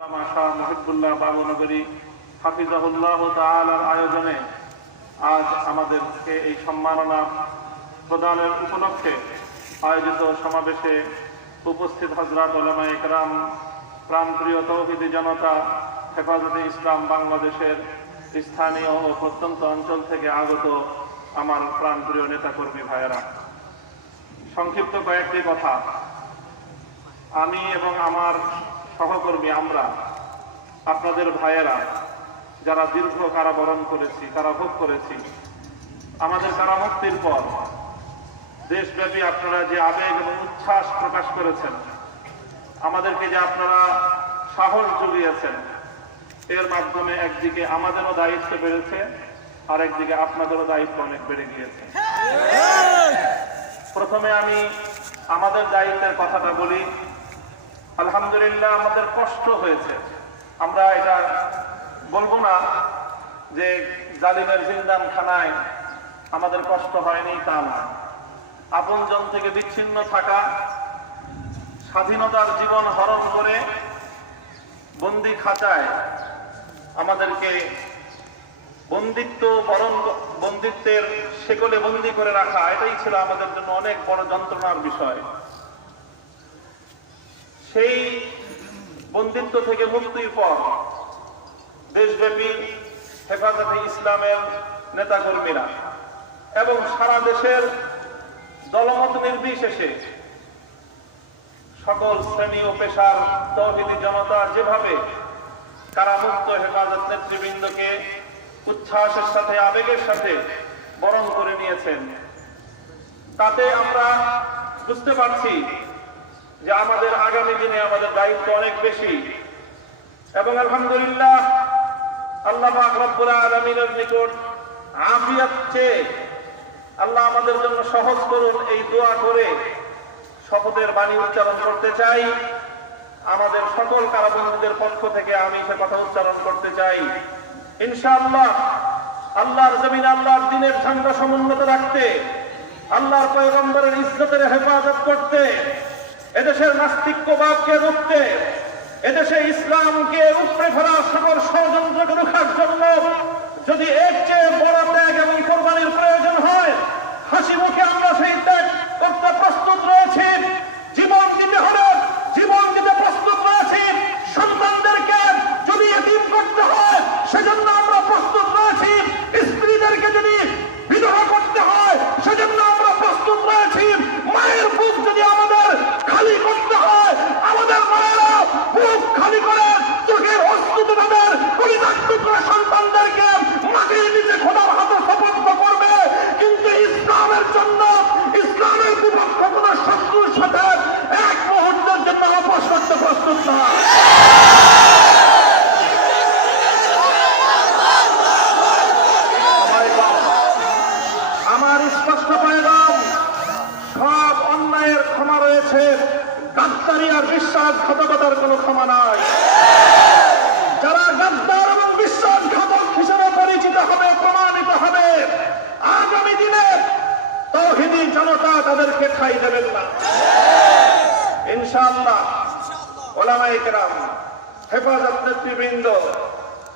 মহিবুল্লাহ বাবুনগরী হাফিজাহুল্লাহ তাআলার আয়োজনে আজ আমাদেরকে এই সম্মাননা প্রদানের উপলক্ষে আয়োজিত সমাবেশে উপস্থিত হযরত উলামায়ে কেরাম, প্রাণপ্রিয় তৌহিদি জনতা, হেফাজতে ইসলাম বাংলাদেশের স্থানীয় ও প্রত্যন্ত অঞ্চল থেকে আগত আমার প্রাণপ্রিয় নেতাকর্মী ভাইয়েরা, সংক্ষিপ্ত কয়েকটি কথা। আমি এবং আমার সহকর্মী, আমরা আপনাদের ভাইয়েরা যারা দীর্ঘ কারাবরণ করেছি, কারাভোগ করেছি, আমাদের কারামুক্তির পর দেশব্যাপী আপনারা যে আবেগ এবং উচ্ছ্বাস প্রকাশ করেছেন, আমাদেরকে যে আপনারা সাহস জুগিয়েছেন, এর মাধ্যমে একদিকে আমাদেরও দায়িত্ব বেড়েছে, আর একদিকে আপনাদেরও দায়িত্ব অনেক বেড়ে গিয়েছে। প্রথমে আমি আমাদের দায়িত্বের কথাটা বলি। আলহামদুলিল্লাহ, আমাদের কষ্ট হয়েছে। আমরা এটা বলবো না যে জালিমের জিন্দান খানায় আমাদের কষ্ট হয়নি, তা না। আপনজন থেকে বিচ্ছিন্ন থাকা, স্বাধীনতার জীবন হরণ করে বন্দি খাঁচায় আমাদেরকে বন্দিত্বের শেকলে বন্দি করে রাখা, এটাই ছিল আমাদের জন্য অনেক বড় যন্ত্রণার বিষয়। সেই বন্দিত্ব থেকে মুক্তির পর দেশব্যাপী হেফাজতে ইসলামের নেতাকর্মীরা এবং সারা দেশের দলমত নির্বিশেষে সকল শ্রেণী ও পেশার তৌহিদি জনতা যেভাবে কারামুক্ত হেফাজত নেতৃবৃন্দকে উচ্ছ্বাসের সাথে, আবেগের সাথে বরণ করে নিয়েছেন, তাতে আমরা বুঝতে পারছি যে আমাদের আগামী দিনে আমাদের দায়িত্ব অনেক বেশি। এবং আলহামদুলিল্লাহ, আল্লাহ পাক রব্বুল আলামিনের নিকট আফিয়াত চেয়ে আল্লাহ আমাদের জন্য সহজ করুন, এই দোয়া করে শপথের বাণী উচ্চারণ করতে চাই। আমাদের সকল কারাবন্দীদের পক্ষ থেকে আমি সে কথা উচ্চারণ করতে চাই। ইনশাআল্লাহ আল্লাহর জমিনে আল্লাহর দ্বীনের ঝান্ডা সমুন্নত রাখতে, আল্লাহর পয়গম্বরের ইজ্জতের হেফাজত করতে, এদেশের নাস্তিক্যবাদকে রুখতে, এদেশে ইসলামকে উপড়ে ফেলার সকল ষড়যন্ত্রকে রোখার জন্য যদি এর চেয়ে বড় ত্যাগ এবং কোরবানির প্রয়োজন হয়, হাসি মুখে আমরা সেই ত্যাগ করতে প্রস্তুত রয়েছি। জীবন দিতে হলে জীবন দিতে প্রস্তুত রয়েছি। সন্তানদেরকে যদি এতিম করতে হয়, সেজন্য আমরা প্রস্তুত রয়েছি। স্ত্রীদেরকে যদি বিধবা করতে হয়, সেজন্য আমরা প্রস্তুত রয়েছি। মায়ের বুক যদি আমাদের খালি করতে হয়, আমাদের মায়েরা বুক খালি করে চোখের অশ্রুতে তাদের পরিত্যক্ত করে সন্তানদেরকে মাটির নিচে খোদার হাতে সুপর্দ করবে। কিন্তু ইসলামের জন্য, ইসলামের বিপক্ষে কোন শত্রুর সাথে এক মুহূর্তের জন্য আপোষ করতে প্রস্তুত না। আমার স্পষ্ট পয়গাম, সব অন্যায়ের ক্ষমা রয়েছে, গাদ্দারি আর বিশ্বাসঘাতকতার কোনো ক্ষমা নাই। যারা গাদ্দার এবং বিশ্বাসঘাতক হিসেবে পরিচিত হবে, প্রমাণিত হবে, আগামী দিনে তৌহিদি জনতা তাদেরকে ঠাঁই দেবেন না। ইনশাআল্লাহ উলামায়ে কেরাম, হেফাজত নেতৃবৃন্দ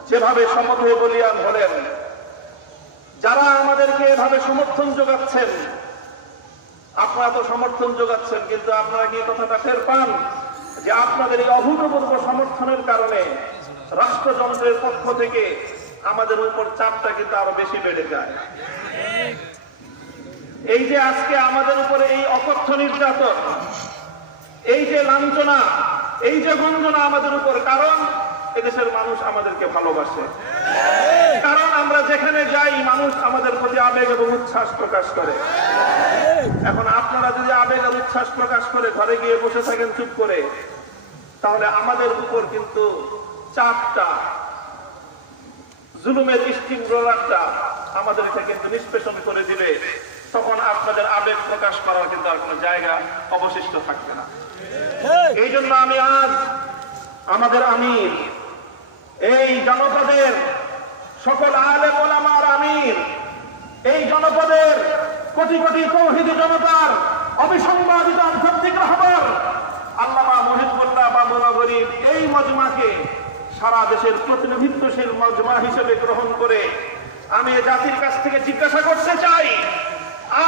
যেভাবে সমগ্র বলিয়ান হলেন, যারা আমাদেরকে এভাবে সমর্থন যোগাচ্ছেন, আপনারা তো সমর্থন যোগাচ্ছেন, কিন্তু আপনারা কি কথাটা টের পান যে আপনাদের এই অভূতপূর্ব সমর্থনের কারণে রাষ্ট্রযন্ত্রের পক্ষ থেকে আমাদের উপর চাপটা কিন্তু আরো বেশি বেড়ে যায়। এই যে আজকে আমাদের উপরে এই অকথ্য নির্যাতন, এই যে লাঞ্ছনা, এই যে গঞ্জনা আমাদের উপর, কারণ এদেশের মানুষ আমাদেরকে ভালোবাসে, কারণ আমরা যেখানে যাই মানুষ আমাদের প্রতি আবেগ এবং উচ্ছ্বাস প্রকাশ করে। এখন আপনারা যদি আবেগ আর উচ্ছ্বাস প্রকাশ করে ঘরে গিয়ে বসে থাকেন চুপ করে, তাহলে আমাদের উপর কিন্তু চাপটা, জুলুমের স্টিম রোলারটা আমাদেরকে কিন্তু নিষ্পেষণ করে দিবে। তখন আপনাদের আবেগ প্রকাশ করার কিন্তু আর কোনো জায়গা অবশিষ্ট থাকবে না। এই জন্য আমি আজ আমাদের আমির, এই জনপদের সকল আলেম ওলামার আমির, এই জনপদের কোটি কোটি তৌহিদি জনতার অবিসংবাদিত আধ্যাত্মিক রাহবার আল্লামা মহিবুল্লাহ বাবুনগরীর এই মজমাকে সারা দেশের প্রতিনিধিত্বশীল মজমা হিসেবে গ্রহণ করে আমি এ জাতির কাছ থেকে জিজ্ঞাসা করতে চাই,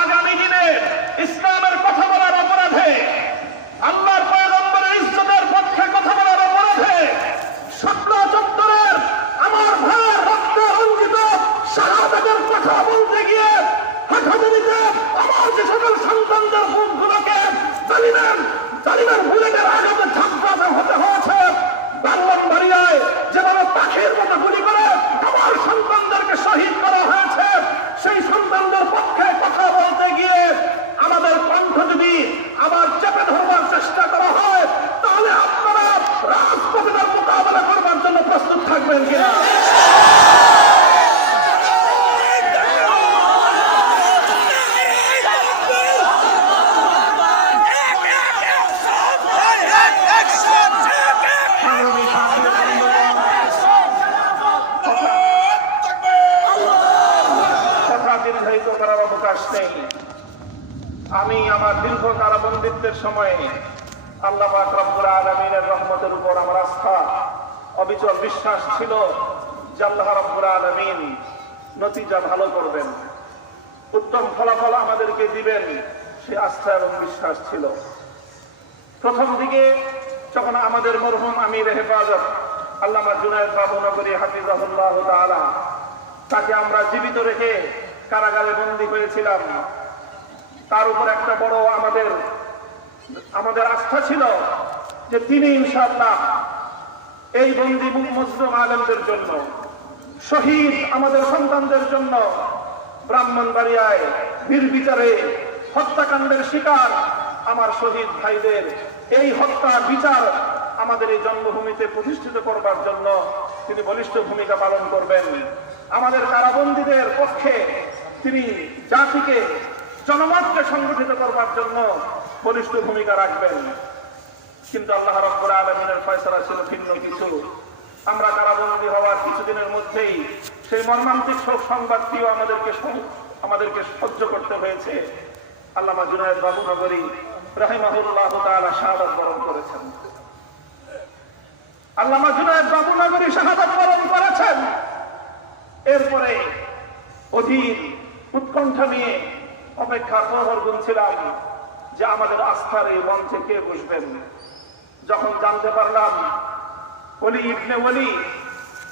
আগামী দিনে ইসলামের কথা বলার অপরাধে, আল্লাহর পয়গম্বরের ইজ্জতের পক্ষে কথা বলার অপরাধে, শাপলা চত্বরের আমার ভাইয়ের রক্তে রঞ্জিত শাহাদাতের কথা বলতে গিয়ে হাঁটাহাঁটিতে আমার যে সকল সন্তানদের বুকগুলোকে জালিমের বুলেটের আঘাতে ঝাঁপটাতে হতে হয়েছে, ব্রাহ্মণবাড়িয়ায় যেভাবে পাখির মতো গুলি করে আমার সন্তানদেরকে শহীদ করা হয়েছে, সেই সন্তানদের পক্ষে কথা বলতে গিয়ে আমাদের কণ্ঠ যদি আবার চেপে ধরবার চেষ্টা করা হয়, তাহলে আপনারা রাজপথের মোকাবেলা করবার জন্য প্রস্তুত থাকবেন কিনা? দীর্ঘায়িত করার অবকাশ নেই। আমি আমার দীর্ঘ কারাবন্দিত্বের সময়ে আল্লাহ পাক রব্বুল আলামিনের রহমতের উপর আমার আস্থা, অবিচল বিশ্বাস ছিল যে আল্লাহ রব্বুল আলামিন নতিজা ভালো করবেন, উত্তম ফলাফল আমাদেরকে দিবেন, সে আস্থা এবং বিশ্বাস ছিল। প্রথম দিকে যখন আমাদের মরহুম আমির হেফাজত আল্লামা জুনায়েদ বাবুনগরী হাফিজাহুল্লাহ তাআলা, তাকে আমরা জীবিত রেখে কারাগারে বন্দী হয়েছিলাম, তার উপর একটা বড় আমাদের আস্থা ছিল যে তিনি ইনশাআল্লাহ এই বন্দী মুসলিম আলেমদের জন্য, শহীদ আমাদের সন্তানদের জন্য, ব্রাহ্মণবাড়িয়ায় নির্বিচারে হত্যাকাণ্ডের শিকার আমার শহীদ ভাইদের এই হত্যার বিচার আমাদের এই জন্মভূমিতে প্রতিষ্ঠিত করবার জন্য তিনি বলিষ্ঠ ভূমিকা পালন করবেন। আমাদের কারাবন্দীদের পক্ষে তিনি জাতিকে, জনমতকে সংগঠিত করবার জন্য বলিষ্ঠ ভূমিকা রাখবেন। কিন্তু আল্লাহ রাব্বুল আলামিনের ফয়সালা ছিল ভিন্ন কিছু। আমরা কারাবন্দী হওয়ার কিছুদিনের মধ্যেই সেই মর্মান্তিক শোক সংবাদটিও আমাদেরকে সহ্য করতে হয়েছে। আল্লামা জুনায়েদ বাবুনগরী রাহিমাহুল্লাহ তাআলা শাহাদাত বরণ করেছেন। আল্লামা জুনায়েদ বাবুনগরী শাহাদাত বরণ করেছেন। এরপরে অধীর উৎকণ্ঠা নিয়ে অপেক্ষার প্রহর গুনছিলাম যে আমাদের আস্থার এই মঞ্চে কে বসবেন। যখন জানতে পারলাম ওলি ইবনে ওলি,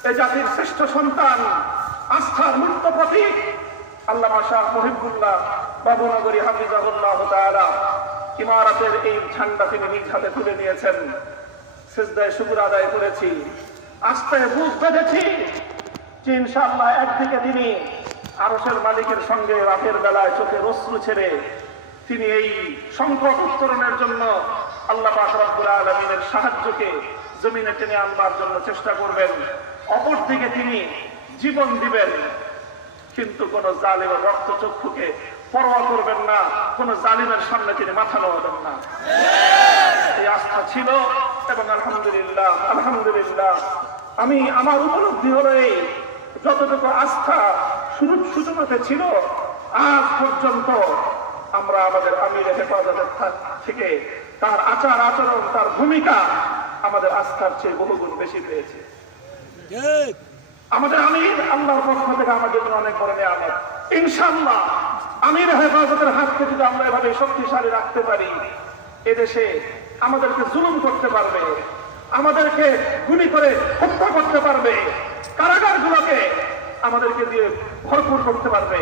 এ জাতির শ্রেষ্ঠ সন্তান, আস্থার মূর্ত প্রতীক আল্লামা শাহ মুহিবুল্লাহ বাবুনগরী হাফিজাহুল্লাহ তাআলা ইমারতের এই ঝান্ডা তিনি নিজ হাতে তুলে নিয়েছেন, সিজদায় শুকর আদায় করেছি, আস্থায় বুক বেঁধেছি যে ইনশাআল্লাহ একদিকে তিনি আরশের মালিকের সঙ্গে রাতের বেলায় চোখে অশ্রু ছেড়ে তিনি এই সংকট উত্তরণের জন্য আল্লাহ পাক রব্বুল আলামিনের সাহায্যকে জমিনে টেনে আনবার জন্য চেষ্টা করবেন। অপরদিকে তিনি জীবন দিবেন, কিন্তু কোন জালিমের রক্তচক্ষুকে পরোয়া করবেন না, কোন জালিমের সামনে তিনি মাথা নোয়াবেন না। এই আস্থা ছিল এবং আলহামদুলিল্লাহ আমি আমার উপলব্ধি হলো এই, যতটুকু আস্থা সূচনাতে ছিল আজ পর্যন্ত আমরা আমাদের আমির হেফাজতের থেকে তার আচার আচরণ, তার ভূমিকা আমাদের আস্থার চেয়ে বহুগুণ বেশি পেয়েছে। আমাদের আমির আল্লাহর পক্ষ থেকে আমাদের জন্য অনেক বড় নিয়ামত। ইনশাআল্লাহ আমির হেফাজতের হাতকে যদি আমরা এভাবে শক্তিশালী রাখতে পারি, এদেশে আমাদেরকে জুলুম করতে পারবে, আমাদেরকে গুলি করে হত্যা করতে পারবে, কারাগারগুলোকে আমাদেরকে দিয়ে ভরপুর করতে পারবে।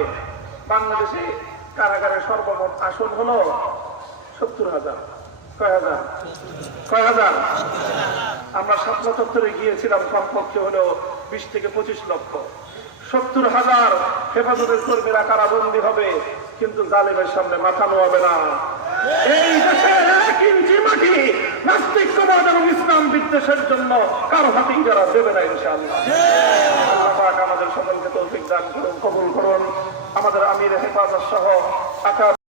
বাংলাদেশে কারাগারের সর্বমোট আসন হলো 70,000। কয় হাজার? আমরা ৭৭ গিয়েছিলাম, কমপক্ষে হলো 20 থেকে 25 লক্ষ। 70,000 হেফাজতের কর্মীরা কারাবন্দী হবে, কিন্তু জালেমের সামনে মাথা নোয়াবে না। এই দেশে 1 ইঞ্চি মাটি নাস্তিকবাদ এবং ইসলাম বিদ্বেষের জন্য কারো হাতে যারা দেবে না ইনশাআল্লাহ। আল্লাহ পাক আমাদের সকলকে তৌফিক দান করুন, কবুল করুন। আমাদের আমির হেফাজত সহ